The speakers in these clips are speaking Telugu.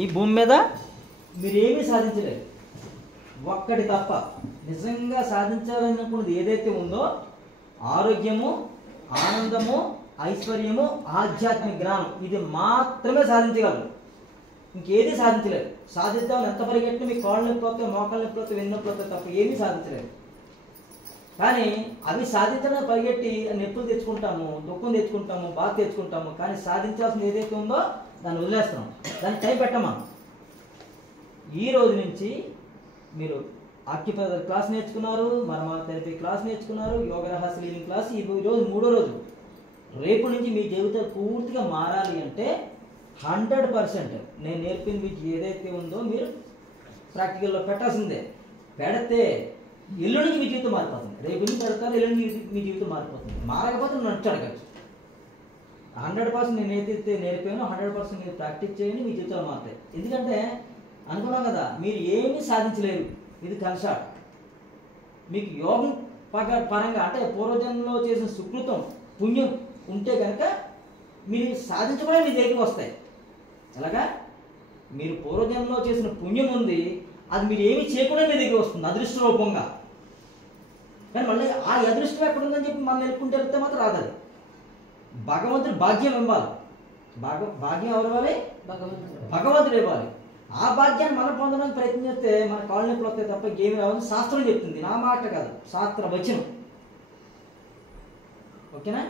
ఈ భూమి మీద మీరేమీ సాధించలేరు, ఒక్కటి తప్ప. నిజంగా సాధించాలనుకున్నది ఏదైతే ఉందో ఆరోగ్యము, ఆనందము, ఐశ్వర్యము, ఆధ్యాత్మిక జ్ఞానం, ఇది మాత్రమే సాధించగలరు. ఇంకేది సాధించలేరు. సాధిద్దామని ఎంత పరిగెట్టినా మీ కాళ్ళు నొప్పి వస్తాయి, మోకాళ్ళ నొప్పి వస్తాయి, వెన్ను నొప్పి వస్తాయి తప్ప ఏమీ సాధించలేరు. కానీ అవి సాధించడానికి పరిగెట్టి నొప్పులు తెచ్చుకుంటాము, దుఃఖం తెచ్చుకుంటాము, బాధ తెచ్చుకుంటాము. కానీ సాధించాల్సింది ఏదైతే ఉందో దాన్ని వదిలేస్తాం, దాన్ని టైం పెట్టమా. ఈ రోజు నుంచి మీరు ఆక్యుపేషనల్ క్లాస్ నేర్చుకున్నారు, మరమా థెరపీ క్లాస్ నేర్చుకున్నారు, యోగ రహస్య లీవింగ్ క్లాస్ ఈరోజు 3వ రోజు. రేపు నుంచి మీ జీవితాలు పూర్తిగా మారాలి అంటే 100% నేను నేర్పింది మీకు ఏదైతే ఉందో మీరు ప్రాక్టికల్లో పెట్టాల్సిందే. పెడితే ఎల్లుండి నుంచి మీ జీవితం మారిపోతుంది. రేపు నుంచి పెడతారు, ఎల్లుండి మీ జీవితం మారిపోతుంది. మారకపోతే నన్ను అడగచ్చు. 100% నేను ఏదైతే నేర్పానో 100% మీరు ప్రాక్టీస్ చేయండి, మీ జీవితాలు మారుతాయి. ఎందుకంటే అనుకున్నాం కదా, మీరు ఏమీ సాధించలేరు. ఇది కన్షాట్. మీకు యోగం పరంగా అంటే పూర్వజన్మలో చేసిన సుకృతం పుణ్యం ఉంటే కనుక మీరు సాధించబడే మీ దగ్గరికి వస్తాయి. అలాగా మీరు పూర్వజన్మలో చేసిన పుణ్యం ఉంది, అది మీరు ఏమీ చేయకుండా మీ దగ్గర వస్తుంది అదృష్ట రూపంగా. కానీ మళ్ళీ ఆ అదృష్టం ఎక్కడుందని చెప్పి మనం నెలుపుకుంటే వెళ్తే మాత్రం రాదు. అది భగవంతుడు భాగ్యం ఇవ్వాలి. భాగ్యం ఎవరు ఇవ్వాలి? భగవంతుడు ఇవ్వాలి. ఆ భాగ్యాన్ని మనం పొందడానికి ప్రయత్నం చేస్తే మన కాళ్ళు నొప్పులు వస్తాయి తప్ప ఏమి రావని శాస్త్రం చెప్తుంది, నా మాట కాదు, శాస్త్ర వచనం. ఓకేనా?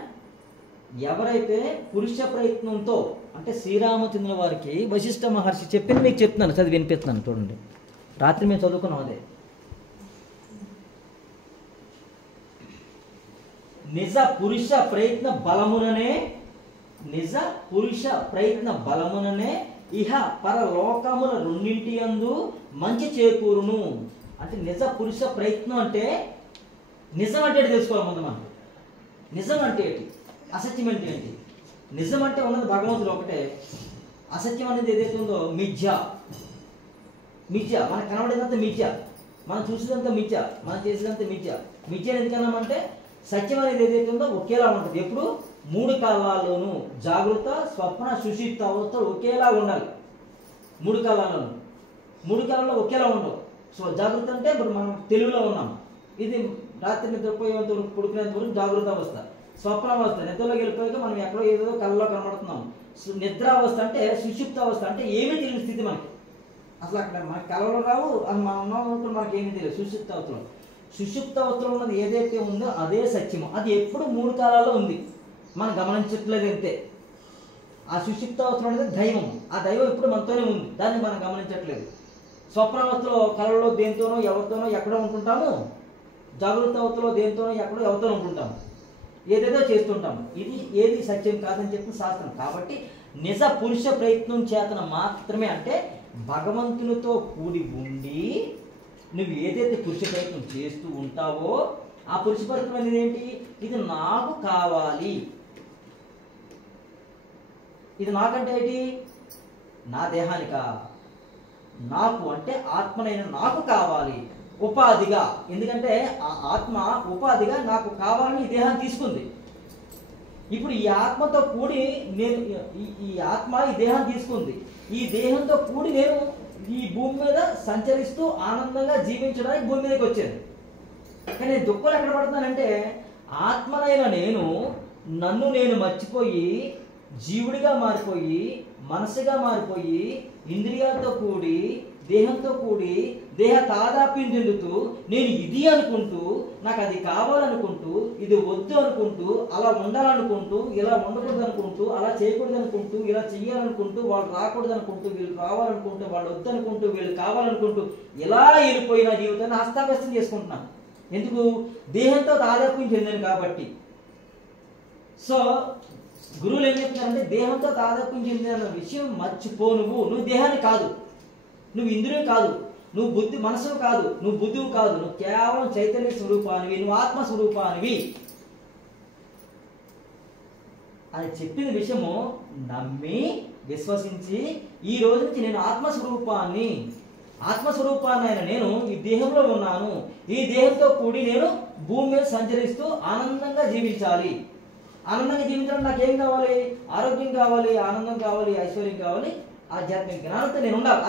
ఎవరైతే పురుష ప్రయత్నంతో అంటే శ్రీరామచంద్రుల వారికి వశిష్ఠ మహర్షి చెప్పింది మీకు చెప్తున్నాను, చదివి వినిపిస్తున్నాను. చూడండి, రాత్రి మేము చదువుకున్నాం అదే. నిజ పురుష ప్రయత్న బలముననే ఇహ పరలోకముల రెండింటి యందు మంచి చేకూరును. అంటే నిజ పురుష ప్రయత్నం అంటే నిజం అంటే తెలుసుకోవాలి ముందు మనం. నిజం అంటే ఏంటి, అసత్యం అంటే ఏంటి? నిజం అంటే ఉన్నది భగవంతుడు ఒకటే. అసత్యం అనేది ఏదైతే ఉందో మిథ్య. మనకు కనబడేదంతా మిథ్య, మనం చూసేదంతా మిథ్య, మనం చేసేదంతా మిథ్య. మిథ్య ఎందుకన్నామంటే సత్యం అనేది ఏదైతే ఉందో ఒకేలా ఉంటుంది. ఎప్పుడు 3 కాలాల్లోనూ జాగృత, స్వప్న, సుషుప్త అవస్థలు ఒకేలా ఉండాలి. 3 కాలాల్లోనూ 3 కాలాల్లో ఒకేలా ఉండవు. సో జాగృత అంటే ఇప్పుడు మనం తెలుగులో ఉన్నాం, ఇది రాత్రి నిద్రపోయేంత వరకు పడుకునేంత వరకు జాగృత అవస్థ. స్వప్నావస్థ నిద్రలోకి వెళ్ళిపోయాక మనం ఎక్కడో ఏదో కళ్ళలో కనబడుతున్నాం. నిద్రావస్థ అంటే సుషుప్త అవస్థ అంటే ఏమీ తెలియని స్థితి మనకి. అసలు అక్కడ మనకి కళలో రావు, అది మనం ఉన్నప్పుడు మనకి ఏమీ తెలియదు. సుషుప్త అవస్థలో ఉన్నది ఏదైతే ఉందో అదే సత్యము. అది ఎప్పుడు 3 కాలాల్లో ఉంది, మనం గమనించట్లేదు అంతే. ఆ సుషుప్త అవస్థలో అనేది దైవం, ఆ దైవం ఎప్పుడు మనతోనే ఉంది, దాన్ని మనం గమనించట్లేదు. స్వప్నావస్థలో కళలో దేనితోనో ఎవరితోనో ఎక్కడో ఉంటుంటాము, జాగృత అవస్థలో దేనితోనో ఎక్కడో ఎవరితోనో ఉంటుంటాము, ఏదేదో చేస్తుంటాము. ఇది ఏది సత్యం కాదని చెప్పిన శాస్త్రం. కాబట్టి నిజ పురుష ప్రయత్నం చేతన మాత్రమే అంటే భగవంతునితో కూడి ఉండి నువ్వు ఏదైతే పురుష ప్రయత్నం చేస్తూ ఉంటావో ఆ పురుష ప్రయత్నం అనేది ఏంటి? ఇది నాకు కావాలి. ఇది నాకంటే ఏంటి? నా దేహానికా? నాకు అంటే ఆత్మనైన నాకు కావాలి ఉపాధిగా. ఎందుకంటే ఆ ఆత్మ ఉపాధిగా నాకు కావాలని ఈ దేహాన్ని తీసుకుంది. ఇప్పుడు ఈ ఆత్మతో కూడి నేను ఈ ఆత్మ ఈ దేహాన్ని తీసుకుంది. ఈ దేహంతో కూడి నేను ఈ భూమి మీద సంచరిస్తూ ఆనందంగా జీవించడానికి భూమి మీదకి వచ్చాను. కానీ దుఃఖాలు ఎక్కడ పడుతున్నానంటే ఆత్మనైన నన్ను నేను మర్చిపోయి జీవుడిగా మారిపోయి మనసుగా మారిపోయి ఇంద్రియాలతో కూడి దేహంతో కూడి దేహ తాదాప్యం చెందుతూ నేను ఇది అనుకుంటూ నాకు అది కావాలనుకుంటూ ఇది వద్దు అనుకుంటూ అలా ఉండాలనుకుంటూ ఇలా ఉండకూడదు అనుకుంటూ అలా చేయకూడదు అనుకుంటూ ఇలా చెయ్యాలనుకుంటూ వాళ్ళు రాకూడదు అనుకుంటూ వీళ్ళు రావాలనుకుంటూ వాళ్ళు వద్దు అనుకుంటూ వీళ్ళు కావాలనుకుంటూ ఇలా వెళ్ళిపోయిన జీవితాన్ని హస్తాభ్యస్తం చేసుకుంటున్నాను. ఎందుకు? దేహంతో తాదాప్యం చెందాను కాబట్టి. సో గురువులు ఏం చెప్తున్నారంటే దేహంతో తాదాప్యం చెందిన విషయం మర్చిపో. నువ్వు దేహాన్ని కాదు, నువ్వు ఇంద్రియం కాదు, నువ్వు బుద్ధి మనసు కాదు, నువ్వు బుద్ధువు కాదు, నువ్వు కేవలం చైతన్య స్వరూపానివి, నువ్వు ఆత్మ స్వరూపానివి అని చెప్పిన విషయము నమ్మి విశ్వసించి ఈ రోజు నుంచి నేను ఆత్మస్వరూపాన్ని అయిన నేను ఈ దేహంలో ఉన్నాను, ఈ దేహంతో కూడి నేను భూమి మీద సంచరిస్తూ ఆనందంగా జీవించాలి. ఆనందంగా జీవించడం నాకేం కావాలి? ఆరోగ్యం కావాలి, ఆనందం కావాలి, ఐశ్వర్యం కావాలి, ఆధ్యాత్మిక జ్ఞానంతో నేను ఉండాలి.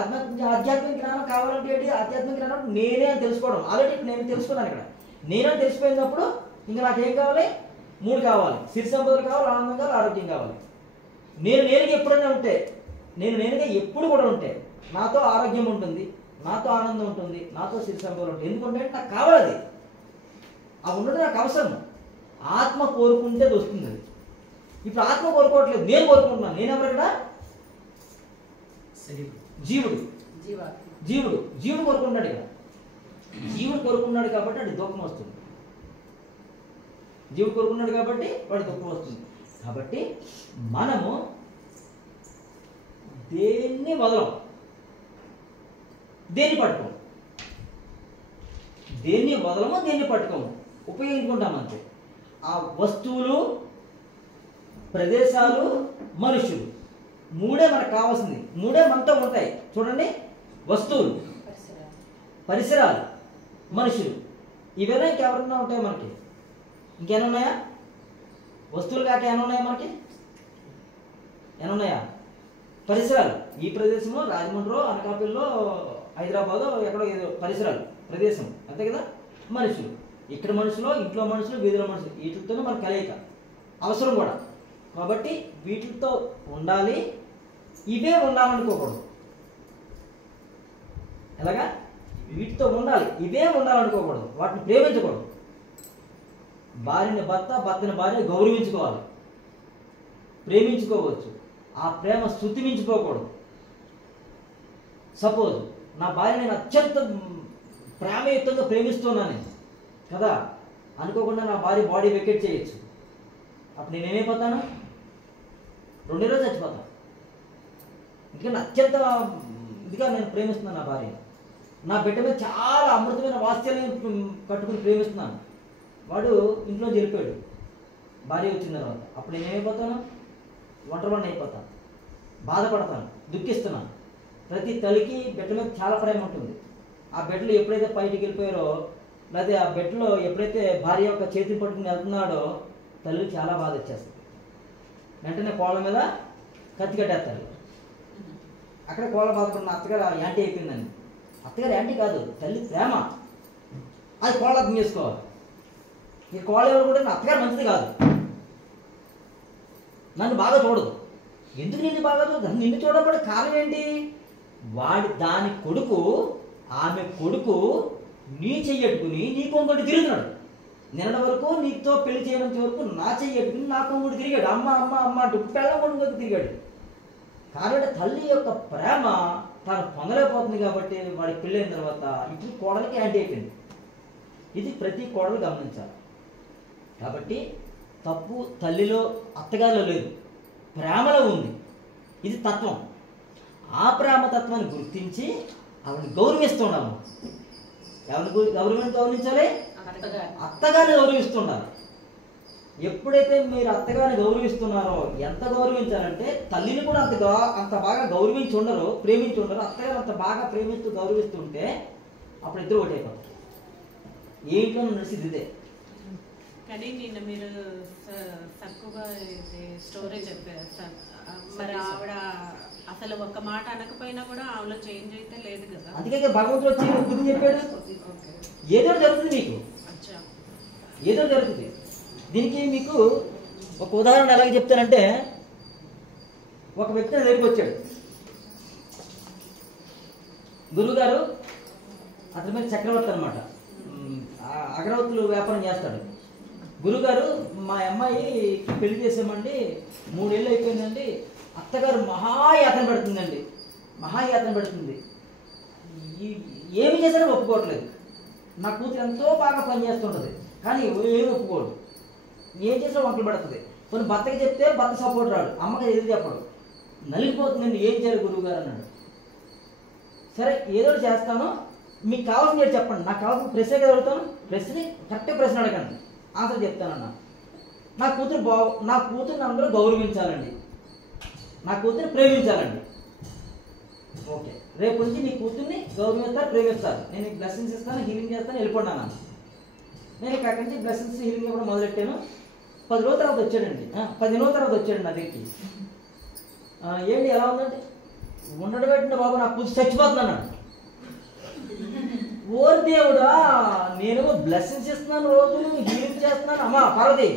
ఆధ్యాత్మిక జ్ఞానం కావాలంటే ఏంటి? ఆధ్యాత్మిక జ్ఞానం నేనే అని తెలుసుకోవడం. ఆల్రెడీ నేను తెలుసుకున్నాను. ఇక్కడ నేనే తెలిసిపోయినప్పుడు ఇంకా నాకేం కావాలి? 3 కావాలి. సిరి సంపదలు కావాలి, ఆనందం కావాలి, ఆరోగ్యం కావాలి. నేనుగా ఎప్పుడైనా ఉంటే, నేనుగా ఎప్పుడు కూడా ఉంటే నాతో ఆరోగ్యం ఉంటుంది, నాతో ఆనందం ఉంటుంది, నాతో సిరి సంపదలు ఉంటుంది. ఎందుకంటే నాకు కావాలి. అది ఉండడం నాకు అవసరం. ఆత్మ కోరుకుంటే అది వస్తుంది. అది ఇప్పుడు ఆత్మ కోరుకోవట్లేదు, నేను కోరుకుంటున్నాను. నేనెవరు ఇక్కడ? జీవుడు. జీవుడు కోరుకుంటున్నాడు. ఇక్కడ జీవుడు కోరుకున్నాడు కాబట్టి వాడి దుఃఖం వస్తుంది. జీవుడు కోరుకున్నాడు కాబట్టి వాడి దుఃఖం వస్తుంది. కాబట్టి మనము దేన్ని వదలం, దేన్ని పట్టుకోము. దేన్ని వదలము, దేన్ని పట్టుకోము, ఉపయోగించుకుంటాం అంతే. ఆ వస్తువులు, ప్రదేశాలు, మనుషులు 3 మనకు కావాల్సింది. 3 మనతో ఉంటాయి. చూడండి, వస్తువులు, పరిసరాలు, మనుషులు. ఇవేనా ఇంకెవరన్నా ఉంటాయి మనకి? ఇంకేమైనా ఉన్నాయా? వస్తువులు కాక ఏమైనా ఉన్నాయా మనకి? ఏమైనా ఉన్నాయా? పరిసరాలు. ఈ ప్రదేశంలో రాజమండ్రిలో, అనకాపల్లిలో, హైదరాబాద్, ఎక్కడో ఏదో పరిసరాలు, ప్రదేశం, అంతే కదా. మనుషులు, ఇక్కడ మనుషులు, ఇంట్లో మనుషులు, వీధిలో మనుషులు, వీటితోనే మన కలయిక అవసరం కూడా. కాబట్టి వీటితో ఉండాలి. ఇవే ఉండాలనుకోకూడదు. ఎలాగా? వీటితో ఉండాలి, ఇవే ఉండాలనుకోకూడదు. వాటిని ప్రేమించకూడదు. భార్యని భర్త, భర్తని భార్య గౌరవించుకోవాలి, ప్రేమించుకోవచ్చు. ఆ ప్రేమ శృతి మించిపోకూడదు. సపోజ్ నా భార్య నేను అత్యంత ప్రేమయుక్తంగా ప్రేమిస్తున్నాను కదా, అనుకోకుండా నా భార్య బాడీ వెకెట్ చేయొచ్చు. అప్పుడు నేనేమైపోతాను? 2 రోజులు చచ్చిపోతాను. ఎందుకంటే అత్యంత ఇదిగా నేను ప్రేమిస్తున్నాను నా భార్య. నా బిడ్డ మీద చాలా అమృతమైన వాత్సల్యం కట్టుకుని ప్రేమిస్తున్నాను. వాడు ఇంట్లో జరిపాడు, భార్య వచ్చిన తర్వాత. అప్పుడు నేనేమైపోతాను? ఒంటరివాడిని అయిపోతాను, బాధపడతాను, దుఃఖిస్తున్నాను. ప్రతి తల్లికి బిడ్డ మీద చాలా ప్రేమ ఉంటుంది. ఆ బిడ్డలు ఎప్పుడైతే బయటికి వెళ్ళిపోయారో, లేదా ఆ బిడ్డలో ఎప్పుడైతే భార్య యొక్క చేతిని పట్టుకుని వెళ్తున్నాడో, తల్లికి చాలా బాధ వచ్చేస్తుంది. వెంటనే కోళ్ళ మీద కత్తి కట్టేస్తారు. అక్కడ కోళ్ళ బాధపడిన అత్తగారు యాంటీ అయిపోయిందని. అత్తగారు యాంటీ కాదు, తల్లి ప్రేమ. అది కోళ్ళ అర్థం చేసుకోవాలి. ఈ కోళ్ళ ఎవరు కూడా అత్తగారు మంచిది కాదు, నన్ను బాగా చూడదు. ఎందుకు నిన్ను బాగా చూడదు? నిన్ను చూడబడే కారణం ఏంటి? దాని కొడుకు, ఆమె కొడుకు నీ చెయ్యట్టుకుని నీ కొంగుడు తిరుగుతున్నాడు. నిన్నటి వరకు నీతో పెళ్లి చేయనంత వరకు నా చెయ్యట్టుకుని నా కొంగుడు తిరిగాడు. అమ్మ అమ్మ అమ్మ అంటూ పెళ్ళ కొంగుడు తిరిగాడు. కాబట్టి తల్లి యొక్క ప్రేమ తాను పొందలేకపోతుంది. కాబట్టి వాడికి పెళ్ళైన తర్వాత ఇప్పుడు కోడలికి యాంటీ అయిపోయింది. ఇది ప్రతి కోడలు గమనించాలి. కాబట్టి తప్పు తల్లిలో, అత్తగారిలో లేదు, ప్రేమలో ఉంది. ఇది తత్వం. ఆ ప్రేమ తత్వాన్ని గుర్తించి ఆవిడని గౌరవిస్తున్నాము. ఎవరిని గౌరవించాలి? అత్తగారిని గౌరవిస్తున్నారు. ఎప్పుడైతే మీరు అత్తగారిని గౌరవిస్తున్నారో, ఎంత గౌరవించాలంటే తల్లిని కూడా అంత బాగా గౌరవించి ఉండరు, ప్రేమించి ఉండరు. అత్తగారు అంత బాగా ప్రేమిస్తూ గౌరవిస్తుంటే అప్పుడు ఇద్దరు ఒకటైపోతారు. ఏ ఇంట్లో నడిచింది ఇదే. కానీ నిన్న మీరు తక్కువగా స్టోరీ చెప్పారు సార్. మరి ఆవిడ అసలు ఒక్క మాట అనకపోయినా కూడా ఆవిడ చేంజ్ అయితే లేదు కదా. అందుకే భగవంతుడు వచ్చి బుద్ధి చెప్పాడు. ఏదో జరుగుతుంది మీకు, ఏదో జరుగుతుంది. దీనికి మీకు ఒక ఉదాహరణ ఎలాగ చెప్తానంటే, ఒక వ్యక్తి నా దగ్గరికి వచ్చాడు. గురువుగారు, అతని మీద చక్రవర్తి అనమాట, అగరవత్తులు వ్యాపారం చేస్తాడు. గురుగారు, మా అమ్మాయికి పెళ్లి చేసామండి, 3 ఏళ్ళు అయిపోయిందండి. అత్తగారు మహాయాతన పెడుతుందండి, మహాయాతన పెడుతుంది. ఏమి చేసినా ఒప్పుకోవట్లేదు. నా కూతురు ఎంతో బాగా పనిచేస్తుంటుంది, కానీ ఏమి ఒప్పుకోడు. ఏం చేసినా వంకలు పెడుతుంది. కొన్ని భర్తకి చెప్తే భర్త సపోర్ట్ రాడు, అమ్మకి ఎదురు చెప్పడు. నలిగిపోతుందండి, ఏం చేయాలి గురువు గారు అన్నాడు. సరే ఏదో చేస్తాను, మీకు కావాల్సింది ఏంటి చెప్పండి, నాకు కావాల్సిన ప్రశ్న అడుగుతాను, ప్రశ్న కరెక్ట్గా ప్రశ్న అడగండి, ఆన్సర్ చెప్తానన్నా. నా కూతురుని అందరూ గౌరవించాలండి, నా కూతురిని ప్రేమించాలండి. ఓకే, రేపు నుంచి నీ కూతుర్ని గౌరవిస్తారు, ప్రేమిస్తారు. నేను నీకు బ్లెస్సింగ్స్ ఇస్తాను, హీలింగ్ చేస్తాను, వెళ్ళిపోండి అన్నాను. నేను ఇక్కడి నుంచి బ్లెస్సింగ్స్ హీలింగ్ ఇవ్వడం మొదలెట్టాను. 10 రోజుల తర్వాత వచ్చాడండి, 10 రోజుల తర్వాత వచ్చాడు నా దగ్గరికి. ఏంటి ఎలా ఉందంటే, ఉండడు పెట్టిన బాబు నాకు కూతురు చచ్చిపోతున్నాను. ఓరి దేవుడా, నేను బ్లెస్సింగ్స్ ఇస్తున్నాను, రోజు హీలింగ్ చేస్తున్నాను. అమ్మా పార్వతి,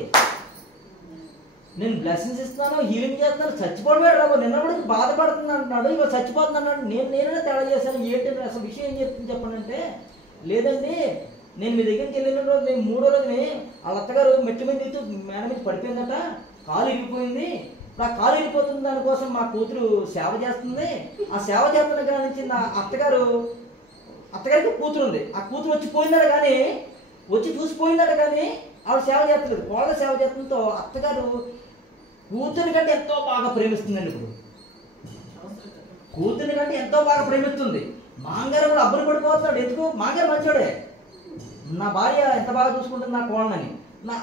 నేను బ్లెస్సింగ్స్ ఇస్తున్నాను, హీలింగ్ చేస్తున్నాను, చచ్చిపోవడం రాబో. నిన్న కూడా బాధపడుతుంది అంటున్నాడు, ఇవాళ చచ్చిపోతుంది అన్నాడు. నేనే తేడా చేశాను. ఏంటి అసలు విషయం ఏం చెప్తుంది చెప్పండి అంటే, లేదండి నేను మీ దగ్గరికి వెళ్ళిన రోజు, నేను 3వ రోజుని వాళ్ళ అత్తగారు మెట్ల మీద దిగుతూ మేడ మీద పడిపోయిందట, కాలు ఇరిగిపోయింది. ఇప్పుడు ఆ కాలు ఇరిగిపోతుంది దానికోసం మా కూతురు సేవ చేస్తుంది. ఆ సేవ చేస్తున్న కాడి నుంచి నా అత్తగారికి కూతురు ఉంది. ఆ కూతురు వచ్చి పోయిందట, కానీ వచ్చి చూసిపోయిందట, కానీ ఆవిడ సేవ చేస్తలేదు, కోళ్ళ సేవ చేస్తుందో అత్తగారు కూతురి కంటే ఎంతో బాగా ప్రేమిస్తుందండి. ఇప్పుడు కూతురి కంటే ఎంతో బాగా ప్రేమిస్తుంది. మాంగారు కూడా అబ్బులు పడిపోతున్నాడు. ఎందుకు? మాంగారు మంచివాడే, నా భార్య ఎంత బాగా చూసుకుంటుంది నా కోళ్ళని.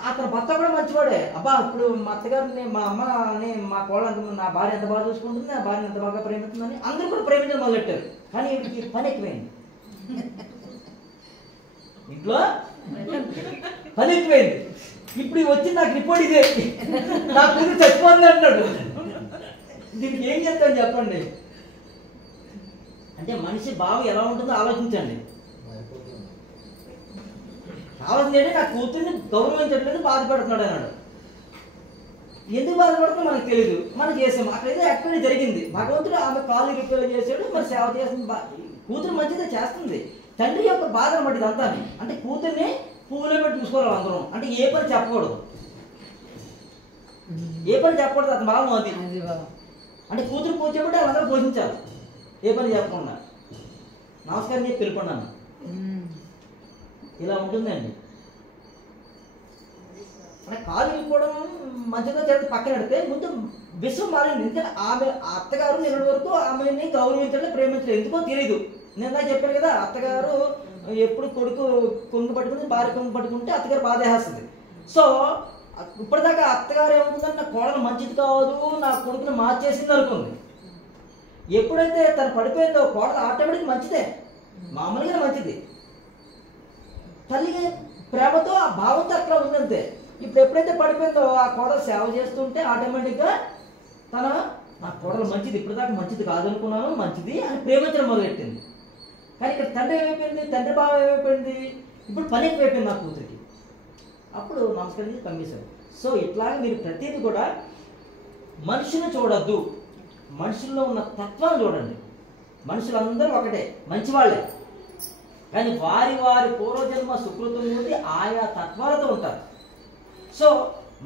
అతని భర్త కూడా మంచివాడే. అబ్బా ఇప్పుడు మా అత్తగారిని, మా అమ్మని, మా కోళ్ళ, నా భార్య ఎంత బాగా చూసుకుంటుంది, నా భార్యని ఎంత బాగా ప్రేమిస్తుందని అందరూ కూడా ప్రేమించడం మొదలెట్టారు. కానీ వీటికి పని ఎక్కువైంది, ఇంట్లో పని ఎక్కువైంది. ఇప్పుడు వచ్చి నాకు రిపోర్ట్ ఇదే, నా కూతురు చచ్చిపోతుంది అంటున్నాడు. దీనికి ఏం చేస్తాను చెప్పండి? అంటే మనిషి భావం ఎలా ఉంటుందో ఆలోచించండి. కావాల్సింది ఏంటి? నా కూతుర్ని గౌరవించట్లేదు, బాధపడుతున్నాడు అన్నాడు. ఎందుకు బాధపడుతుందో మనకు తెలియదు, మనం చేసాము. అక్కడైతే ఎక్కడ జరిగింది, భగవంతుడు ఆమె కాలు రిపేర్ చేశాడు, మరి సేవ చేస్తుంది. కూతురు మంచిదే చేస్తుంది. తండ్రి యొక్క బాధ అన్నమాట ఇదంతా. అంటే కూతుర్ని పువ్వులో పెట్టి చూసుకోవాలి అందరం. అంటే ఏ పని చెప్పకూడదు, ఏ పని చెప్పకూడదు, అతని భావం అది. అంటే కూతురు పూజ చేయబట్టి వాళ్ళందరూ పోషించాలి, ఏ పని చెప్పకుండా. నమస్కారం చెప్పి వెళ్ళిపోన్నాను, ఇలా ఉంటుందండి. అంటే కాలు వెళ్ళిపోవడం మంచిగా చేస్తే పక్కన పెడితే ముందు విషయం మారింది. ఎందుకంటే ఆమె అత్తగారు నిన్నటి వరకు ఆమెని గౌరవించడం, ప్రేమించడం ఎందుకో తెలియదు. నేను చెప్పాను కదా, అత్తగారు ఎప్పుడు కొడుకు కొంగు పట్టుకుని భార్య కొంగు పట్టుకుంటే అత్తగారు బాధేస్తుంది. సో ఇప్పటిదాకా అత్తగారు ఏమవుతుందంటే నా కోడలు మంచిది కాదు, నా కొడుకుని మార్చేసింది అనుకుంది. ఎప్పుడైతే తను పడిపోయిందో కోడలు ఆటోమేటిక్ మంచిదే, మామూలుగా మంచిది. తల్లి ప్రేమతో ఆ భావంతో అట్లా ఉందంతే. ఇప్పుడు ఎప్పుడైతే పడిపోయిందో ఆ కోడలు సేవ చేస్తుంటే ఆటోమేటిక్గా నా కోడలు మంచిది, ఇప్పటిదాకా మంచిది కాదనుకున్నాను, మంచిది అని ప్రేమించడం మొదలెట్టింది. కానీ ఇక్కడ తండ్రి ఏమైపోయింది, తండ్రి భావం ఏమైపోయింది, ఇప్పుడు పని ఎక్కువైపోయింది నా కూతురికి. అప్పుడు నమస్కారం చేసి పంపించారు. సో ఇట్లాగే మీరు ప్రతిదీ కూడా మనిషిని చూడొద్దు, మనుషుల్లో ఉన్న తత్వాన్ని చూడండి. మనుషులందరూ ఒకటే, మంచివాళ్లే, కానీ వారి వారి పూర్వజన్మ సుకృతం నుండి ఆయా తత్వాలతో ఉంటారు. సో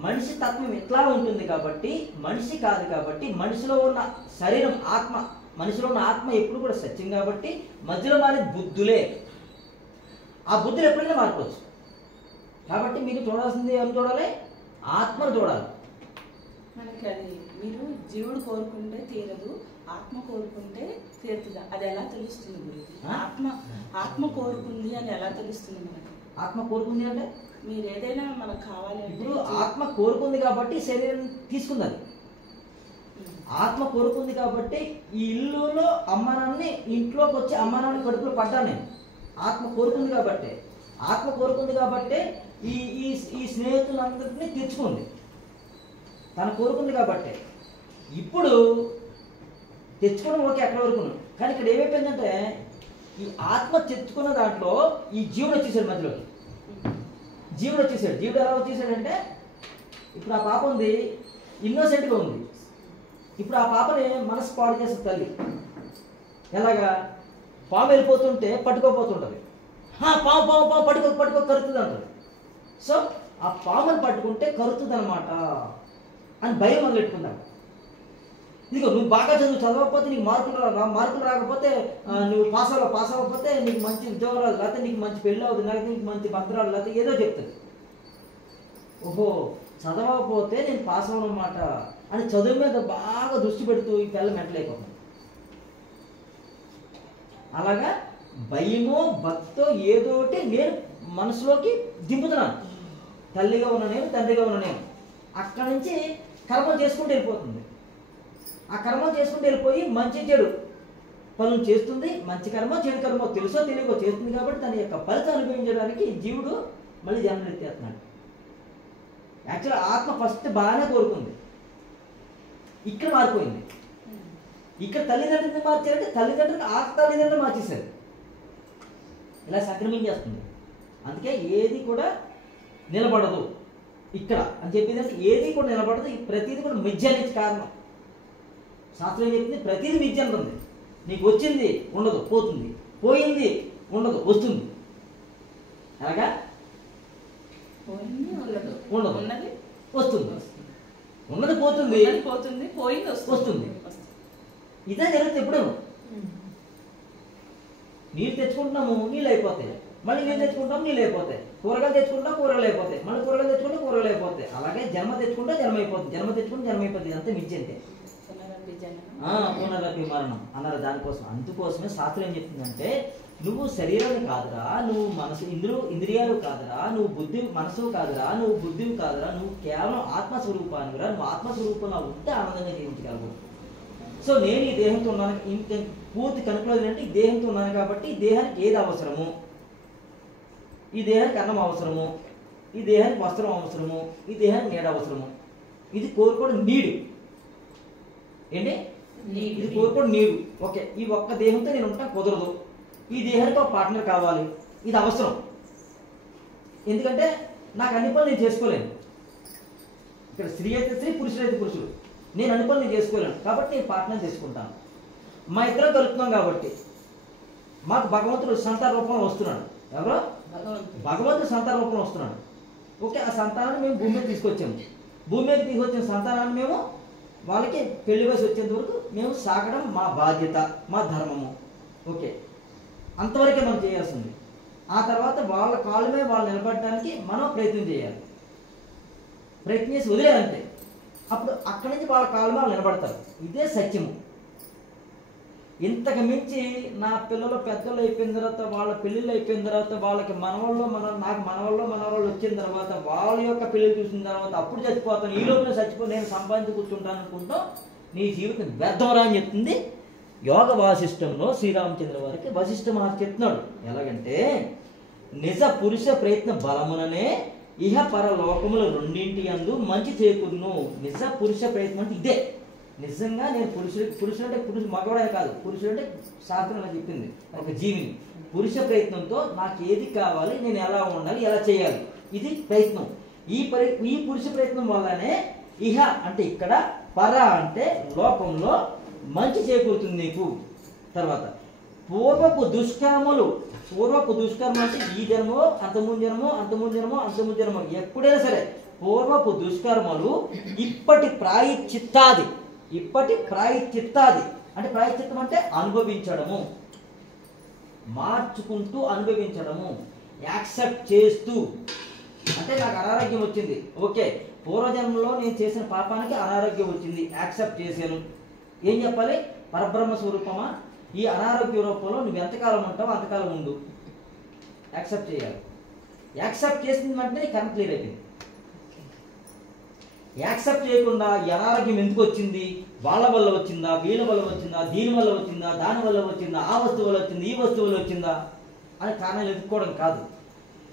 మనిషి తత్వం ఎట్లా ఉంటుంది కాబట్టి, మనిషి కాదు కాబట్టి, మనిషిలో ఉన్న శరీరం ఆత్మ, మనిషిలో ఉన్న ఆత్మ ఎప్పుడు కూడా సత్యం కాబట్టి మధ్యలో మారే బుద్ధులే. ఆ బుద్ధులు ఎప్పుడైనా మారిపోవచ్చు. కాబట్టి మీరు చూడాల్సింది ఏం చూడాలి? ఆత్మను చూడాలి. మనకి అది మీరు జీవుడు కోరుకుంటే తీరదు, ఆత్మ కోరుకుంటే తీరుతుందా? అది ఎలా తెలుస్తుంది గురించి? ఆత్మ కోరుకుంది అని ఎలా తెలుస్తుంది మనకి? ఆత్మ కోరుకుంది అంటే మీరు ఏదైనా మనకు కావాలి. ఇప్పుడు ఆత్మ కోరుకుంది కాబట్టి శరీరం తీసుకుంది. ఆత్మ కోరుకుంది కాబట్టి ఈ ఇల్లులో అమ్మానాన్ని, ఇంట్లోకి వచ్చి అమ్మానాన్ని కడుపులో పడ్డాను నేను. ఆత్మ కోరుకుంది కాబట్టి, ఆత్మ కోరుకుంది కాబట్టి ఈ ఈ ఈ స్నేహితులందరినీ తెచ్చుకుంది, తను కోరుకుంది కాబట్టి. ఇప్పుడు తెచ్చుకోవడం ఓకే ఎక్కడ వరకు, కానీ ఇక్కడ ఏమైపోయిందంటే ఈ ఆత్మ తెచ్చుకున్న దాంట్లో ఈ జీవుడు వచ్చేసాడు మధ్యలోకి. జీవుడు వచ్చేసాడు. జీవుడు ఎలా వచ్చేసాడంటే, ఇప్పుడు ఆ పాప ఉంది, ఇన్నోసెంట్గా ఉంది. ఇప్పుడు ఆ పాపని మనసు పాడు చేస్తుంది తల్లి. ఎలాగా? పాము వెళ్ళిపోతుంటే పట్టుకోపోతుంటుంది, పాము పాము పాము పట్టుకో పట్టుకో కరుతుంది అంటుంది. సో ఆ పాముని పట్టుకుంటే కరుతుంది అనమాట అని భయం మొదలెట్టుకుందాం. ఇదిగో నువ్వు బాగా చదవకపోతే నీకు మార్కులు రాకపోతే నువ్వు పాస్ అవ్వకపోతే నీకు మంచి ఉద్యోగం రాదు, లేకపోతే నీకు మంచి పెళ్ళి అవుతుంది, లేకపోతే నీకు మంచి భద్రాలు, లేకపోతే ఏదో చెప్తుంది. ఓహో చదవకపోతే నేను పాస్ అవ్వనమాట అని చదువు మీద బాగా దృష్టి పెడుతూ ఈ పిల్ల మెంటలైపోతుంది. అలాగా భయమో భక్తో ఏదోటి నేను మనసులోకి దింపుతున్నాను. తల్లిగా ఉన్న నేను, తండ్రిగా ఉన్న నేను అక్కడి నుంచి కర్మం చేసుకుంటూ వెళ్ళిపోతుంది. ఆ కర్మం చేసుకుంటూ వెళ్ళిపోయి మంచి చెడు పనులు చేస్తుంది. మంచి కర్మ చెడు కర్మ తెలుసో తెలియకో చేస్తుంది కాబట్టి తన యొక్క ఫలితం అనుభవించడానికి జీవుడు మళ్ళీ జన్మనెత్తేస్తున్నాడు. యాక్చువల్ ఆత్మ ఫస్ట్ బాగానే కోరుకుంది, ఇక్కడ మారిపోయింది. ఇక్కడ తల్లిదండ్రులు మార్చారంటే తల్లిదండ్రులు ఆ తల్లిదండ్రులు మార్చేశారు. ఇలా సంక్రమించేస్తుంది. అందుకే ఏది కూడా నిలబడదు ఇక్కడ అని చెప్పింది అంటే ఏది కూడా నిలబడదు. ప్రతిదీ కూడా మిథ్య అనేది కారణం. శాస్త్రం చెప్పింది ప్రతిదీ మిథ్య అంటుంది. నీకు వచ్చింది ఉండదు, పోతుంది, పోయింది ఉండదు, వస్తుంది. అలాగా పోయింది ఉండదు, ఉండదు, ఉన్నది వస్తుంది, ఉన్నది పోతుంది, పోతుంది, పోయింది వస్తుంది. ఇదే జరుగుతుంది. ఎప్పుడు నీళ్ళు తెచ్చుకుంటున్నాము, నీళ్ళు అయిపోతాయి, మళ్ళీ నీళ్ళు తెచ్చుకుంటాం, నీళ్ళు అయిపోతాయి, కూరగాయలు తెచ్చుకుంటాం, కూరగాయలు అయిపోతాయి, మళ్ళీ కూరగాయలు తెచ్చుకుంటే కూరగాయలు అయిపోతాయి. అలాగే జన్మ తెచ్చుకుంటే జన్మ అయిపోతుంది, జన్మ తెచ్చుకుంటే జన్మ అయిపోతుంది. అంతే మిథ్య అంటే. పునరపి మరణం అన్నారు. దానికోసం అందుకోసమే శాస్త్రం ఏం చెప్తుందంటే నువ్వు శరీరాన్ని కాదురా, నువ్వు మనసు ఇంద్రియాలు కాదురా, నువ్వు బుద్ధి మనసు కాదురా, నువ్వు బుద్ధివి కాదురా, నువ్వు కేవలం ఆత్మస్వరూపానివిరా. నువ్వు ఆత్మస్వరూపంలో ఉంటే ఆనందంగా జీవించగలవు. సో నేను ఈ దేహంతో ఉన్నాను, ఇంక పూర్తి కనుక్కోలేదు అంటే ఈ దేహంతో ఉన్నాను కాబట్టి ఈ దేహానికి ఏది అవసరము, ఈ దేహానికి అన్నం అవసరము, ఈ దేహానికి వస్త్రం అవసరము, ఈ దేహానికి నీడ అవసరము. ఇది కోరుకోవడం నీడు. ఏంటి? ఇది కోరుకోవడం నీడు. ఓకే, ఈ ఒక్క దేహంతో నేను ఉంటా కుదరదు, ఈ దేహానికి ఒక పార్ట్నర్ కావాలి, ఇది అవసరం. ఎందుకంటే నాకు అన్ని పనులు నేను చేసుకోలేను. ఇక్కడ స్త్రీ అయితే స్త్రీ, పురుషుడు అయితే పురుషుడు. నేను అన్ని పనులు నేను చేసుకోలేను కాబట్టి నేను పార్ట్నర్ చేసుకుంటాను. మా ఇద్దరం కలుపుతున్నాం కాబట్టి మాకు భగవంతుడు సంతాన రూపంలో వస్తున్నాడు. ఎవరో భగవంతుడు సంతాన రూపంలో వస్తున్నాడు. ఓకే, ఆ సంతానాన్ని మేము భూమి మీద తీసుకొచ్చాము. భూమి మీద తీసుకొచ్చిన సంతానాన్ని మేము వాళ్ళకి పెళ్లి వయసు వచ్చేంత వరకు మేము సాగడం మా బాధ్యత, మా ధర్మము. ఓకే, అంతవరకే మనం చేయాల్సింది. ఆ తర్వాత వాళ్ళ కాళ్ళ మీద వాళ్ళు నిలబడడానికి మనం ప్రయత్నం చేయాలి. ప్రయత్నం చేసి వదిలేయాలంటే అప్పుడు అక్కడి నుంచి వాళ్ళ కాళ్ళ మీద వాళ్ళు నిలబడతారు. ఇదే సత్యము. ఇంతకు మించి నా పిల్లలు పెద్దలు అయిపోయిన తర్వాత, వాళ్ళ పెళ్ళిళ్ళు అయిపోయిన తర్వాత, వాళ్ళకి నాకు మనవాళ్ళు వచ్చిన తర్వాత, వాళ్ళ యొక్క పెళ్ళిళ్ళు చూసిన తర్వాత అప్పుడు చచ్చిపోతాను, ఈ లోపల నేను సంపాదించి కూర్చుంటాను అనుకుంటా నీ జీవితం వ్యర్థమరా అని చెప్తుంది యోగ వాసిష్టంలో శ్రీరామచంద్ర వారికి వశిష్ఠ మహర్షి చెప్తున్నాడు. ఎలాగంటే నిజ పురుష ప్రయత్న బలముననే ఇహ పరలోకములు రెండింటి యందు మంచి చేకూరును. నిజ పురుష ప్రయత్నం అంటే ఇదే. నిజంగా నేను పురుషుడు అంటే మగవాడే కాదు, పురుషుడు అంటే శాస్త్రంలో చెప్పింది ఒక జీవిని. పురుష ప్రయత్నంతో నాకు ఏది కావాలి, నేను ఎలా ఉండాలి, ఎలా చేయాలి, ఇది ప్రయత్నం. ఈ పురుష ప్రయత్నం వల్లనే ఇహ అంటే ఇక్కడ, పర అంటే లోకంలో మంచి చేకూరుతుంది నీకు. తర్వాత పూర్వపు దుష్కర్మలు అంటే ఈ జన్మో అంతముందు జన్మో ఎప్పుడైనా సరే పూర్వపు దుష్కర్మలు ఇప్పటి ప్రాయశ్చిత్తాది అంటే ప్రాయశ్చిత్తం అంటే అనుభవించడము, మార్చుకుంటూ అనుభవించడము, యాక్సెప్ట్ చేస్తూ. అంటే నాకు అనారోగ్యం వచ్చింది, ఓకే, పూర్వజన్మలో నేను చేసిన పాపానికి అనారోగ్యం వచ్చింది, యాక్సెప్ట్ చేశాను. ఏం చెప్పాలి? పరబ్రహ్మ స్వరూపమా, ఈ అనారోగ్య రూపంలో నువ్వు ఎంతకాలం ఉంటావో అంతకాలం ఉండు. యాక్సెప్ట్ చేయాలి. యాక్సెప్ట్ చేసిన వెంటనే కర్మ క్లియర్ అయిపోయింది. యాక్సెప్ట్ చేయకుండా ఈ అనారోగ్యం ఎందుకు వచ్చింది, వాళ్ళ వల్ల వచ్చిందా, వీళ్ళ వల్ల వచ్చిందా, దీని వల్ల వచ్చిందా, దాని వల్ల వచ్చిందా, ఆ వస్తువు వల్ల వచ్చింది, ఈ వస్తువు వల్ల వచ్చిందా అని కారణాలు ఎదుర్కోవడం కాదు.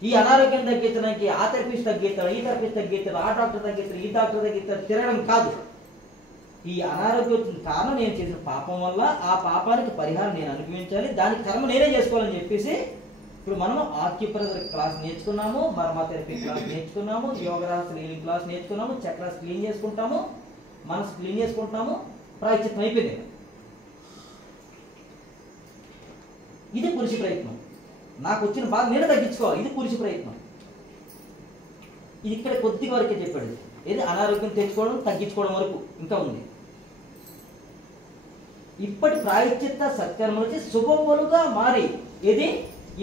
ఈ అనారోగ్యం తగ్గించడానికి ఆ థెరపిస్ట్ తగ్గిస్తాడు, ఈ థెరపిస్ట్ తగ్గిస్తాడు, ఆ డాక్టర్ తగ్గిస్తాడు, ఈ డాక్టర్ తగ్గిస్తాడు, తిరగడం కాదు. ఈ అనారోగ్యం వచ్చిన కారణం నేను చేసిన పాపం వల్ల, ఆ పాపానికి పరిహారం నేను అనుభవించాలి, దానికి కర్మ నేనే చేసుకోవాలని చెప్పేసి ఇప్పుడు మనం ఆక్యుప్రెషర్ క్లాస్ నేర్చుకున్నాము, మర్మథెరపీ క్లాస్ నేర్చుకున్నాము, యోగరాస్ క్లీనింగ్ క్లాస్ నేర్చుకున్నాము, చక్రాస్ క్లీన్ చేసుకుంటాము, మనసు క్లీన్ చేసుకుంటున్నాము, ప్రాయశ్చిత్తం అయిపోయింది. ఇది పురుష ప్రయత్నం. నాకు వచ్చిన బాధ నేను తగ్గించుకోవాలి, ఇది పురుష ప్రయత్నం. ఇది ఇక్కడ కొద్ది వరకే చెప్పాడు. ఏది అనారోగ్యం తెచ్చుకోవడం తగ్గించుకోవడం వరకు ఇంకా ఉంది. ఇప్పటి ప్రాయశ్చిత్త సత్కర్మలచే శుభములుగా మారి, ఇది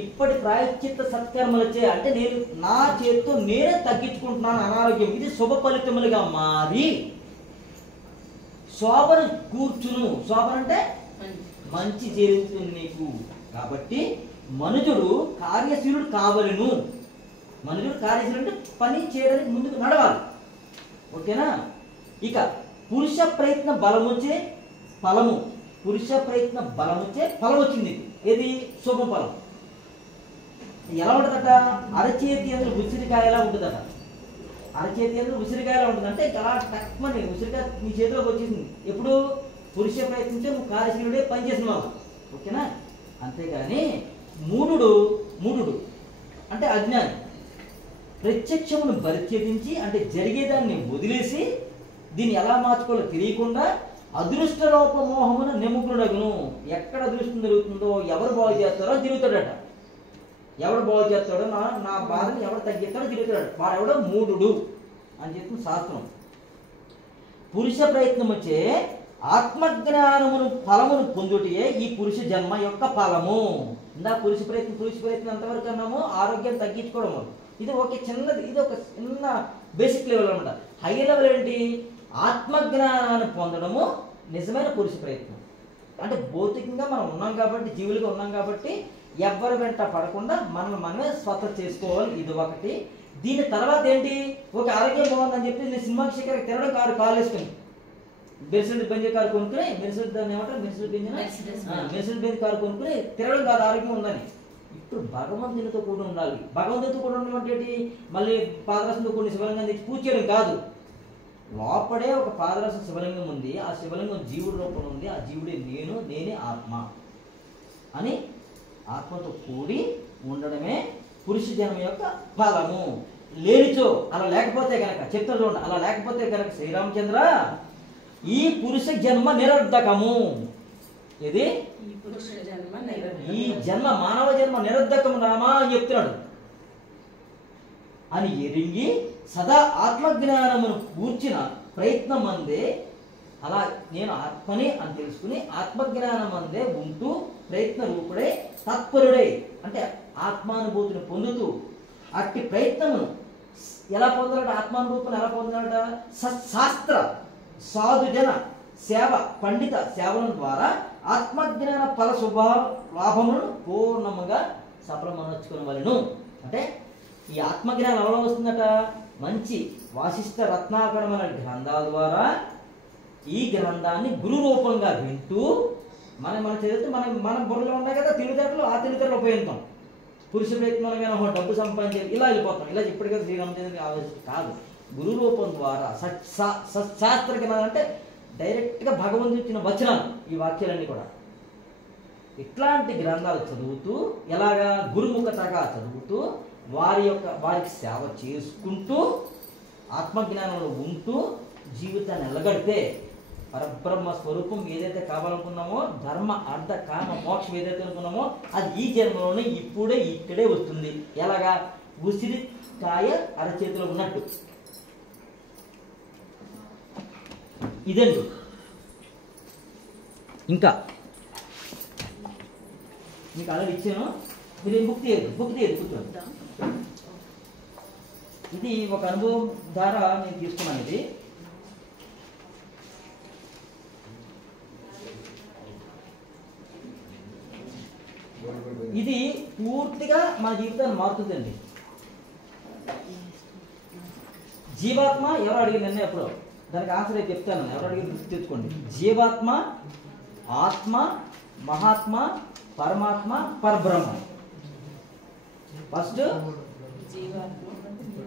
ఇప్పటి ప్రాయశ్చిత్త సత్కర్మలచే అంటే నేను నా చేతితో నేనే తగ్గించుకుంటున్నాను అనారోగ్యం, ఇది శుభ ఫలితములుగా మారి శోభను కూర్చును. శోభన అంటే మంచి జరుగుతుంది నీకు. కాబట్టి మనుజుడు కార్యశీలుడు కావలను. మనుజుడు కార్యశీలుడు అంటే పని చేయడానికి ముందుకు నడవాలి. ఓకేనా? ఇక పురుష ప్రయత్న బలముచే ఫలము, పురుష ప్రయత్న బలముచే ఫలం వచ్చింది. ఏది? శుభ ఫలం. ఎలా ఉంటుందట? అరచేతి అందులో ఉసిరికాయలా ఉంటుందట. అరచేతి అందులో ఉసిరికాయలా ఉంటుంది. అంటే అలా టక్మని ఉసిరికాయ నీ చేతిలోకి వచ్చేసింది. ఎప్పుడు? పురుష ప్రయత్నించే నువ్వు కార్యశీలుడే పనిచేసిన వాళ్ళు, ఓకేనా? అంతేగాని మూఢుడు అంటే అజ్ఞాని, ప్రత్యక్షమును పరిత్యజించి అంటే జరిగేదాన్ని వదిలేసి దీన్ని ఎలా మార్చుకోవాలో తెలియకుండా అదృష్ట రూపమోహమున నిమగ్నుడగును. ఎక్కడ అదృష్టం జరుగుతుందో, ఎవరు బాగు చేస్తారో తిరుగుతాడట. ఎవడు బాగు చేస్తాడో నా బాధని ఎవడు తగ్గిస్తాడో తిరుగుతాడు. వాడెవడో మూఢుడు అని చెప్తుంది శాస్త్రం. పురుష ప్రయత్నం వచ్చే ఆత్మజ్ఞానమును ఫలమును పొందుటే ఈ పురుష జన్మ యొక్క ఫలము. ఇందా పురుష ప్రయత్నం ఎంతవరకు అన్నామో ఆరోగ్యం తగ్గించుకోవడము. ఇది ఒక చిన్నది, ఇది ఒక చిన్న బేసిక్ లెవెల్ అనమాట. హై లెవెల్ ఏంటి? ఆత్మజ్ఞానాన్ని పొందడము నిజమైన పురుష ప్రయత్నం. అంటే భౌతికంగా మనం ఉన్నాం కాబట్టి, జీవులుగా ఉన్నాం కాబట్టి ఎవ్వరి వెంట పడకుండా మనమే స్వతహ చేసుకోవాలి. ఇది ఒకటి. దీని తర్వాత ఏంటి? ఒక ఆరోగ్యం బాగుందని చెప్పి నేను సినిమాకి శిఖర తిరగడం కారు వేసుకుని మెర్సిడెస్ బెంజ్ కారు కొనుక్కుని మెర్సిడెస్ దాన్ని ఏమంటారు మెర్సిడెస్ బెంజ్ కారు కొనుక్కుని తిరగడం కాదు ఆరోగ్యం ఉందని. ఇప్పుడు భగవంతునితో కూడా ఉండాలి. భగవంతునితో కూడా ఉండడం అంటే ఏంటి? మళ్ళీ పాదరసంతో కొన్ని శివలింగం తెచ్చి పూజ చేయడం కాదు. లోపడే ఒక పాదరస శివలింగం ఉంది. ఆ శివలింగం జీవుడి రూపంలో ఉంది. ఆ జీవుడే నేనే ఆత్మ అని ఆత్మతో కూడి ఉండడమే పురుష జన్మ యొక్క ఫలము. లేనిచో అలా లేకపోతే కనుక చెప్తాను చూడండి, అలా లేకపోతే కనుక శ్రీరామచంద్ర ఈ పురుష జన్మ నిరర్ధకము. ఇది ఈ జన్మ మానవ జన్మ నిరర్ధకము రామా అని చెప్తున్నాడు. అని ఎరింగి సదా ఆత్మజ్ఞానమును కూర్చిన ప్రయత్నం అందే, అలా నేను ఆత్మని అని తెలుసుకుని ఆత్మజ్ఞానం అందే ఉంటూ ప్రయత్న రూపుడే తత్పరుడే అంటే ఆత్మానుభూతిని పొందుతూ అట్టి ప్రయత్నమును ఎలా పొందాలట? ఆత్మానుభూతిని ఎలా పొందాలట? సత్శాస్త్ర సాధుజన సేవ పండిత సేవల ద్వారా ఆత్మజ్ఞాన ఫల శుభ లాభములను పూర్ణముగా సఫలమనర్చుకునవలెను. అంటే ఈ ఆత్మజ్ఞానం ఎలా వస్తుందట? మంచి వాసిష్ఠ రత్నాకరమైన గ్రంథాల ద్వారా ఈ గ్రంథాన్ని గురు రూపంగా వింటూ మనం చదివితే మన బుర్రలో ఉన్నాయి కదా తెలివితేటలు, ఆ తెలివితేటలు ఉపయోగిస్తాం. పురుష ప్రయత్నం డబ్బు సంపాదించాలి ఇలా వెళ్ళిపోతాం. ఇలా ఇప్పటికే శ్రీరామచంద్రుడికి ఆలోచన కాదు. గురు రూపం ద్వారా సత్శాస్త్ర జ్ఞానం అంటే డైరెక్ట్గా భగవంతుడు ఇచ్చిన వచనాలు ఈ వాక్యాలన్నీ కూడా. ఇట్లాంటి గ్రంథాలు చదువుతూ ఎలాగా గురుముఖతగా చదువుతూ వారికి సేవ చేసుకుంటూ ఆత్మజ్ఞానంలో ఉంటూ జీవితాన్ని ఎలగడితే పరబ్రహ్మ స్వరూపం ఏదైతే కావాలనుకున్నామో ధర్మ అర్థ కామ మోక్షం ఏదైతే అనుకున్నామో అది ఈ జన్మలోనే ఇక్కడే వస్తుంది. ఎలాగా? ఉసిరి కాయ అరచేతిలో ఉన్నట్టు. ఇదండి. ఇంకా మీకు అలా ఇచ్చాను, మీరు బుక్ తీయదు కూర్చోండి. ఇది ఒక అనుభవం ద్వారా నేను తీసుకున్నాను. ఇది పూర్తిగా మన జీవితాన్ని మారుతుందండి. జీవాత్మ ఎవరు అడిగిన నిన్న ఎప్పుడో దానికి ఆన్సర్ అయితే చెప్తాను. ఎవరు అడిగిన గుర్తు తెచ్చుకోండి. జీవాత్మ, ఆత్మ, మహాత్మ, పరమాత్మ, పరబ్రహ్మ. ఫస్ట్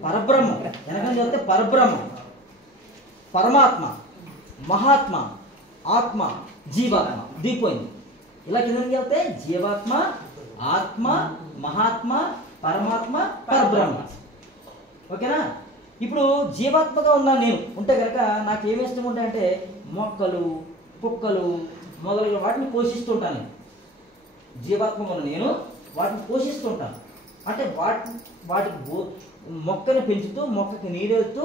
పరబ్రహ్మ, వెనకని చెప్తే పరబ్రహ్మ, పరమాత్మ, మహాత్మ, ఆత్మ, జీవాత్మ దిగిపోయింది. ఇలా కిందకి వెళ్తే జీవాత్మ, ఆత్మ, మహాత్మ, పరమాత్మ, పరబ్రహ్మ. ఓకేనా? ఇప్పుడు జీవాత్మగా ఉన్నాను నేను ఉంటే కనుక నాకు ఏమి ఇష్టం ఉంటాయంటే మొక్కలు, కుక్కలు మొదలైన వాటిని పోషిస్తుంటాను. జీవాత్మగా ఉన్న నేను వాటిని పోషిస్తుంటాను. అంటే వాటికి మొక్కని పెంచుతూ మొక్కకి నీడేస్తూ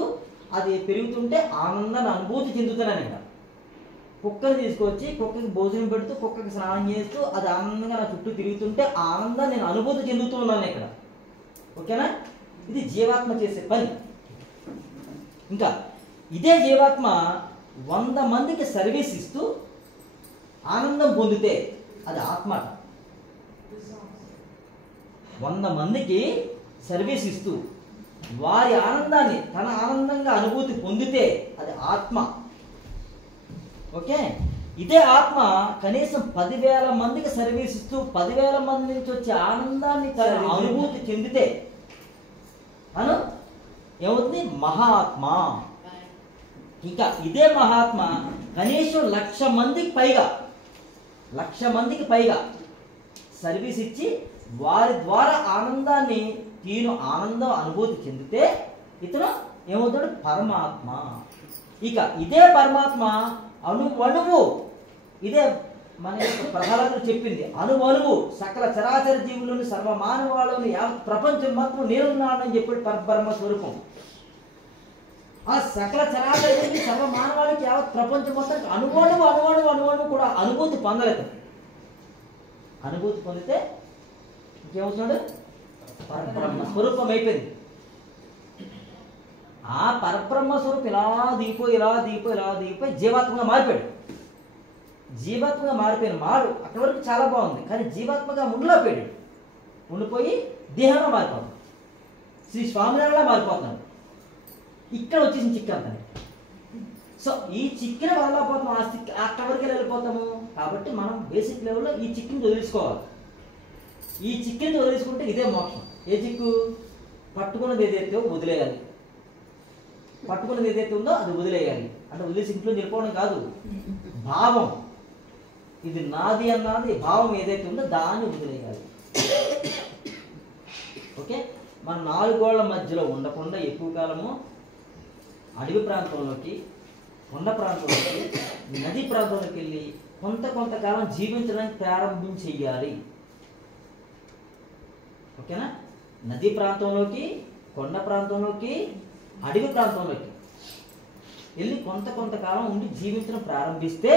అది పెరుగుతుంటే ఆనందాన్ని అనుభూతి చెందుతున్నాను. ఇక్కడ కుక్కని తీసుకొచ్చి కుక్కకి భోజనం పెడుతూ కుక్కకి స్నానం చేస్తూ అది ఆనందంగా నా చుట్టూ తిరుగుతుంటే ఆనందాన్ని నేను అనుభూతి చెందుతూ ఉన్నాను ఇక్కడ. ఓకేనా? ఇది జీవాత్మ చేసే పని. ఇంకా ఇదే జీవాత్మ 100 మందికి సర్వీస్ ఇస్తూ ఆనందం పొందితే అది ఆత్మ. 100 మందికి సర్వీస్ ఇస్తూ వారి ఆనందాన్ని తన ఆనందంగా అనుభూతి పొందితే అది ఆత్మ. ఓకే? ఇదే ఆత్మ కనీసం 10,000 మందికి సర్వీస్ ఇస్తూ 10,000 మంది నుంచి వచ్చే ఆనందాన్ని తన అనుభూతి చెందితే ఏమవుతుంది? మహాత్మ. ఇంకా ఇదే మహాత్మ కనీసం 1,00,000 మందికి పైగా సర్వీస్ ఇచ్చి వారి ద్వారా ఆనందాన్ని ఆనందం అనుభూతి చెందితే ఇతను ఏమవుతాడు? పరమాత్మ. ఇక ఇదే పరమాత్మ అణువణువు, ఇదే మన ప్రహ్లాదుడు చెప్పింది, అణువణువు సకల చరాచర జీవులను సర్వమానవాళులను యావత్ ప్రపంచం మొత్తం నేనున్నానని చెప్పాడు పరబ్రహ్మ స్వరూపం. ఆ సకల చరాచర జీవులు సర్వమానవాళికి యావత్ ప్రపంచం మొత్తం అణువణువు కూడా అనుభూతి పొందలేదు. అనుభూతి పొందితే ఇంకేమవుతున్నాడు? పరబ్రహ్మ స్వరూపం అయిపోయింది. ఆ పరబ్రహ్మ స్వరూపం ఇలా దిగిపోయి జీవాత్మగా మారిపోయాడు. జీవాత్మగా మారిపోయిన మారు అక్కడి వరకు చాలా బాగుంది, కానీ జీవాత్మగా ఉండిపోయి దేహంగా మారిపోతాడు. శ్రీ స్వామినారాయణలా మారిపోతున్నాడు. ఇక్కడ వచ్చేసి చిక్కంతాను. సో ఈ చిక్కిన వల్ల పోతాం, అక్కడి వరకు వెళ్ళిపోతాము. కాబట్టి మనం బేసిక్ లెవెల్లో ఈ చిక్కిని వదిలేసుకోవాలి. ఈ చిక్కిని వదిలేసుకుంటే ఇదే మోక్షం. ఏ చిక్కు? పట్టుకున్నది ఏదైతే వదిలేయాలి, పట్టుకున్నది ఏదైతే ఉందో అది వదిలేయాలి. అంటే వదిలేసి ఇంట్లో నిలిపోవడం కాదు, భావం, ఇది నాది అన్నది భావం ఏదైతే ఉందో దాన్ని వదిలేయాలి. ఓకే, మన 4 గోళ్ల మధ్యలో ఉండకుండా ఎక్కువ కాలము అడవి ప్రాంతంలోకి, కొండ ప్రాంతంలోకి, నది ప్రాంతంలోకి వెళ్ళి కొంతకాలం జీవించడానికి ప్రారంభించేయాలి. ఓకేనా? నది ప్రాంతంలోకి, కొండ ప్రాంతంలోకి, అడవి ప్రాంతంలోకి వెళ్ళి కొంతకాలం ఉండి జీవించడం ప్రారంభిస్తే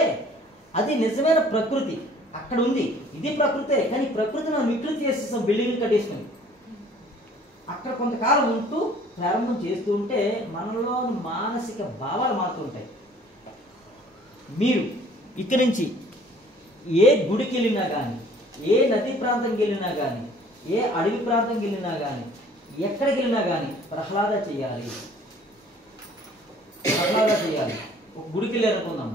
అది నిజమైన ప్రకృతి అక్కడ ఉంది. ఇది ప్రకృతే, కానీ ప్రకృతిని మనం వికృతి చేసేస్తాం బిల్డింగ్ కట్టేసుకుని. అక్కడ కొంతకాలం ఉంటూ ప్రారంభం చేస్తూ ఉంటే మనలో మానసిక భావాలు మారుతుంటాయి. మీరు ఇక్కడి నుంచి ఏ గుడికి వెళ్ళినా కానీ, ఏ నదీ ప్రాంతంకి వెళ్ళినా కానీ, ఏ అడవి ప్రాంతంకి వెళ్ళినా కానీ, ఎక్కడికి వెళ్ళినా కానీ ప్రహ్లాద చేయాలి. ఒక గుడికి వెళ్ళి అనుకుందాం,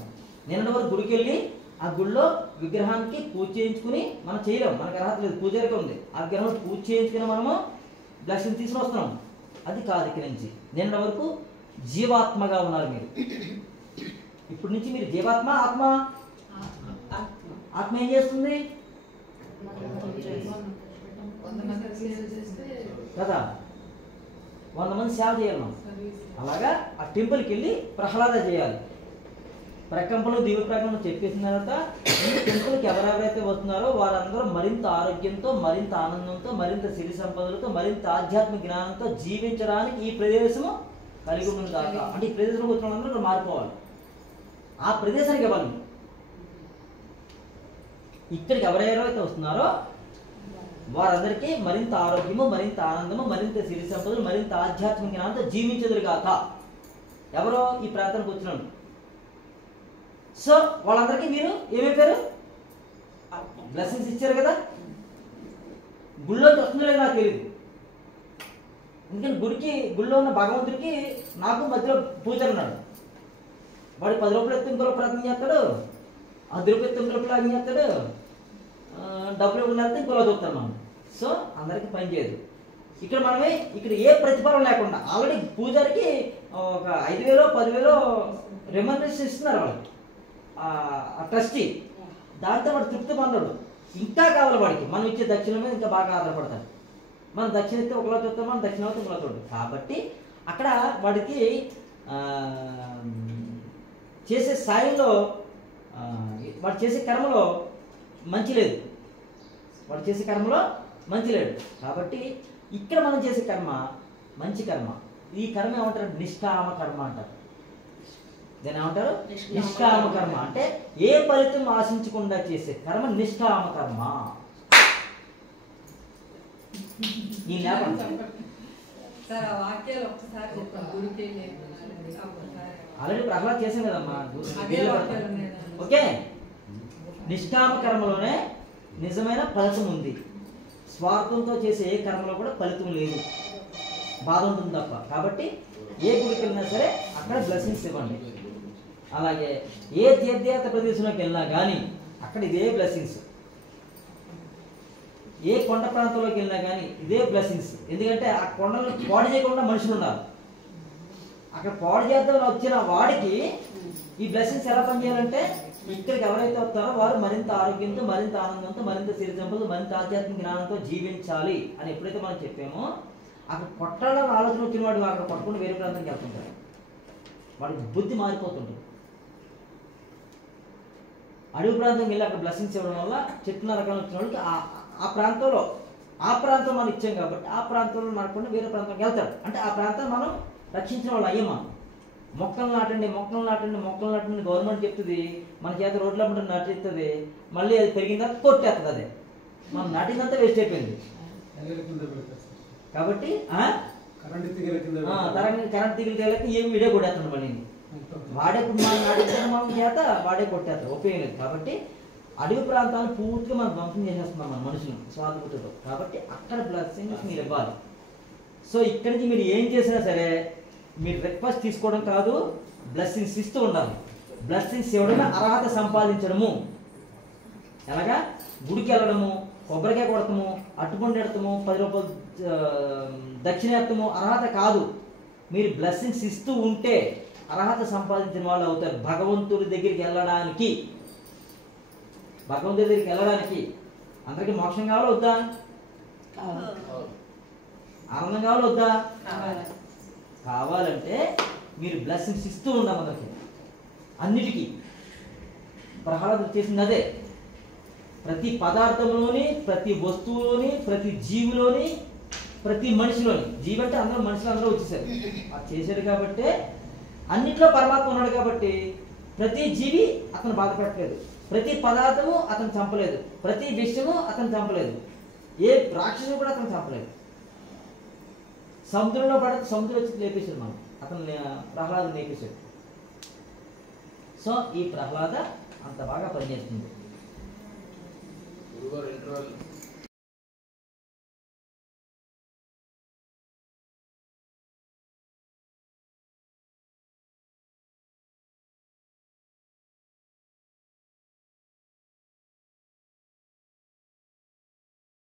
నిన్నటి వరకు గుడికి వెళ్ళి ఆ గుడిలో విగ్రహానికి పూజ చేయించుకుని మనం చేయలేం, మనకు అర్హత లేదు, పూజారికే ఉంది. ఆ విగ్రహం పూజ చేయించుకుని మనము బ్లెస్సింగ్ తీసుకుని వస్తున్నాం. అది కాదు. ఇక్కడి నుంచి నిన్నటి వరకు జీవాత్మగా ఉన్నారు మీరు. ఇప్పటి నుంచి మీరు జీవాత్మ, ఆత్మ ఏం చేస్తుంది కదా? 100 మంది సేవ చేయాలి మనం. అలాగా ఆ టెంపుల్కి వెళ్ళి ప్రహ్లాద చేయాలి. ప్రకంపనలు దివ్య ప్రకంపనలు చెప్పేసిన తర్వాత ఈ టెంపుల్కి ఎవరెవరైతే వస్తున్నారో వారందరూ మరింత ఆరోగ్యంతో, మరింత ఆనందంతో, మరింత సిరి సంపదలతో, మరింత ఆధ్యాత్మిక జ్ఞానంతో జీవించడానికి ఈ ప్రదేశము కలిగి ఉంది కాక. అంటే ఈ ప్రదేశంలో వచ్చిన వాళ్ళందరూ మారిపోవాలి. ఆ ప్రదేశానికి ఇవ్వాలి. ఇక్కడికి ఎవరెవరైతే వస్తున్నారో వారందరికీ మరింత ఆరోగ్యము, మరింత ఆనందము, మరింత సిరి సంపదలు, మరింత ఆధ్యాత్మిక జ్ఞానంతో జీవించదురు కాక. ఎవరో ఈ ప్రాంతానికి వచ్చినాడు. సో వాళ్ళందరికీ మీరు ఏమైపోయారు? బ్లెస్సింగ్స్ ఇచ్చారు కదా. గుళ్ళోకి వస్తుందో లేదో నాకు తెలియదు. ఎందుకంటే గుడిలో ఉన్న భగవంతుడికి నాకు మధ్యలో పూజారి ఉన్నాడు. వాడు 10 రూపాయలు ఎత్తి ఇంకో ప్రయత్నం చేస్తాడు, 10 రూపాయలు ఎత్తి 9 రూపాయలు ఆజ్ఞ చేస్తాడు, డబ్బులు ఇవ్వకుండా ఇంకోలా చూస్తాం మనం. సో అందరికీ పని చేయదు. ఇక్కడ ఏ ప్రతిఫలం లేకుండా ఆల్రెడీ పూజారికి ఒక 5,000 10,000 రెమ్యునరేషన్ ఇస్తున్నారు వాళ్ళకి, ఆ ట్రస్టీ. దాంతో వాడు తృప్తి పొందడు, ఇంకా కావాలి వాడికి. మనం ఇచ్చే దక్షిణ మీద ఇంకా బాగా ఆధారపడతాడు. మనం దక్షిణ ఇస్తే ఒకలా చూస్తాం, మనం దక్షిణ అవుతే ఒకలా చూడదు. కాబట్టి అక్కడ వాడికి చేసే స్థాయిలో వాడు చేసే కర్మలో మంచి లేదు. కాబట్టి ఇక్కడ మనం చేసే కర్మ మంచి కర్మ. ఈ కర్మ ఏమంటారు? నిష్కామ కర్మ అంటారు. దీని ఏమంటారు? నిష్కామ కర్మ. అంటే ఏ ఫలితం ఆశించకుండా చేసే కర్మ నిష్కామ కర్మ. ఈ జ్ఞాపకం ఆల్రెడీ ప్రహ్లాద్ చేసాం కదమ్మా. ఓకే, నిష్కామ కర్మలోనే నిజమైన ఫలితం ఉంది. స్వార్థంతో చేసే ఏ కర్మలో కూడా ఫలితం లేదు, బాధ ఉంటుంది తప్ప. కాబట్టి ఏ గుడికి వెళ్ళినా సరే అక్కడ బ్లెస్సింగ్స్ ఇవ్వండి. అలాగే ఏ తీర్థయాత్ర ప్రదేశంలోకి వెళ్ళినా కానీ అక్కడ ఇదే బ్లెస్సింగ్స్. ఏ కొండ ప్రాంతంలోకి వెళ్ళినా కానీ ఇదే బ్లెస్సింగ్స్. ఎందుకంటే ఆ కొండలను పాడు చేయకుండా మనుషులు ఉన్నారు. అక్కడ పాడు చేద్దామని వచ్చిన వాడికి ఈ బ్లెస్సింగ్స్ ఎలా పనిచేయాలంటే ఇక్కడికి ఎవరైతే వస్తారో వారు మరింత ఆరోగ్యంతో, మరింత ఆనందంతో, మరింత సిరిజంపలతో, మరింత ఆధ్యాత్మిక జ్ఞానంతో జీవించాలి అని ఎప్పుడైతే మనం చెప్పామో అక్కడ కొట్టాలని ఆలోచన వచ్చిన వాడు అక్కడ కొట్టుకుని వేరే ప్రాంతానికి వెళ్తుంటాడు. వాడికి బుద్ధి మారిపోతుంటుంది. అడవి ప్రాంతం వెళ్ళి అక్కడ బ్లెస్సింగ్స్ ఇవ్వడం వల్ల చెట్టు నరకాలను వచ్చిన వాళ్ళకి ఆ ప్రాంతం మనం ఇచ్చాం కాబట్టి ఆ ప్రాంతంలో నడకుండా వేరే ప్రాంతానికి వెళ్తాడు. అంటే ఆ ప్రాంతం మనం రక్షించిన వాళ్ళు అయ్యమా. మొక్కలు నాటండి గవర్నమెంట్ చెప్తుంది, మన చేత రోడ్ల పంట నాటిస్తుంది, మళ్ళీ అది పెరిగిన తర్వాత కొట్టేస్తుంది. అదే మనం నాటిందంతా వేస్ట్ అయిపోయింది. కాబట్టి కరెంట్ తీగల తేలకి ఏమి వీడియో కొట్టేస్తాడు. మళ్ళీ వాడే మనం నాటించిన మనం చేత వాడే కొట్టేస్తారు, ఉపయోగం లేదు. కాబట్టి అడవి ప్రాంతాలను పూర్తిగా మనం ధ్వంసం చేసేస్తున్నాం మన మనుషులు స్వార్థబుద్ధితో. కాబట్టి అక్కడ బ్లెస్సింగ్స్ మీరు ఇవ్వాలి. సో ఇక్కడి నుంచి మీరు ఏం చేసినా సరే మీరు రిక్వెస్ట్ తీసుకోవడం కాదు, బ్లెస్సింగ్స్ ఇస్తూ ఉండాలి. బ్లెస్సింగ్స్ ఇవ్వడమే అర్హత సంపాదించడము. ఎలాగా? గుడికి వెళ్ళడము, కొబ్బరికాయ కొడతాము, అట్టుపండు ఎడతాము, 10 రూపాయలు దక్షిణేత్తము అర్హత కాదు. మీరు బ్లెస్సింగ్స్ ఇస్తూ ఉంటే అర్హత సంపాదించిన వాళ్ళు అవుతారు. భగవంతుడి దగ్గరికి వెళ్ళడానికి అందరికీ మోక్షం కావాలో వద్దా? ఆనందం కావాలో వద్దా? కావాలంటే మీరు బ్లెస్సింగ్స్ ఇస్తూ ఉండాలి అందరికి, అన్నిటికీ. ప్రహ్లాదుడు చేసింది అదే. ప్రతి పదార్థంలోని, ప్రతి వస్తువులోని, ప్రతి జీవిలోని, ప్రతి మనిషిలోని, జీవి అంటే అందరూ మనుషులు అందరూ వచ్చేసారు. అది చేశాడు కాబట్టి, అన్నిట్లో పరమాత్మ ఉన్నాడు కాబట్టి ప్రతి జీవి అతను బాధ పెట్టలేదు, ప్రతి పదార్థము అతను చంపలేదు, ప్రతి విషయము అతను చంపలేదు, ఏ రాక్షసుడు కూడా అతను చంపలేదు. సముద్రంలో పడితే సముద్రం వచ్చి లేపేశాడు మనం, అతను ప్రహ్లాద లేపేశాడు. సో ఈ ప్రహ్లాద అంత బాగా పనిచేస్తుంది.